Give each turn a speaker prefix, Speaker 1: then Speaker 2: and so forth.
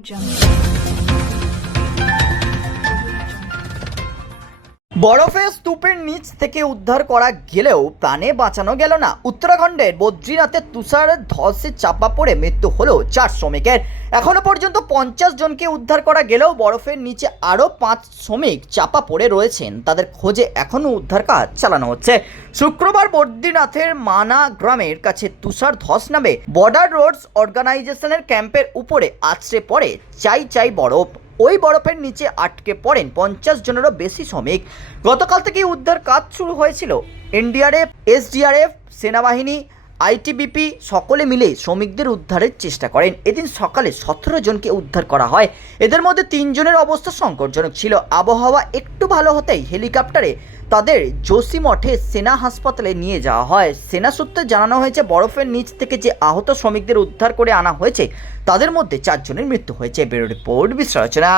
Speaker 1: jump. বরফে স্তূপের নিচ থেকে উদ্ধার করা গেলেও প্রাণে বাঁচানো গেল না। উত্তরাখণ্ডের বদ্রীনাথের তুষার ধসে চাপা পড়ে মৃত্যু হলো চার শ্রমিকের। এখনও পর্যন্ত পঞ্চাশ জনকে উদ্ধার করা গেলেও বরফের নিচে আরও পাঁচ শ্রমিক চাপা পড়ে রয়েছেন। তাদের খোঁজে এখনও উদ্ধার কাজ চালানো হচ্ছে। শুক্রবার বদ্রীনাথের মানা গ্রামের কাছে তুষার ধস নামে বর্ডার রোডস অর্গানাইজেশনের ক্যাম্পের উপরে আছড়ে পড়ে চাই চাই বরফ। ওই বরফের নিচে আটকে পড়েন পঞ্চাশ জনেরও বেশি শ্রমিক। গতকাল থেকে উদ্ধার কাজ শুরু হয়েছিল। এনডিআরএফ, এসডিআরএফ, সেনাবাহিনী আইটিবিপি সকলে মিলে শ্রমিকদের উদ্ধারের চেষ্টা করেন। এদিন সকালে সতেরো জনকে উদ্ধার করা হয়। এদের মধ্যে তিনজনের অবস্থা সংকটজনক ছিল। আবহাওয়া একটু ভালো হতেই হেলিকপ্টারে তাদের যোশীমঠে সেনা হাসপাতালে নিয়ে যাওয়া হয়। সেনা সূত্রে জানানো হয়েছে, বরফের নিচ থেকে যে আহত শ্রমিকদের উদ্ধার করে আনা হয়েছে, তাদের মধ্যে চারজনের মৃত্যু হয়েছে। Bureau report বিশ্লেষণা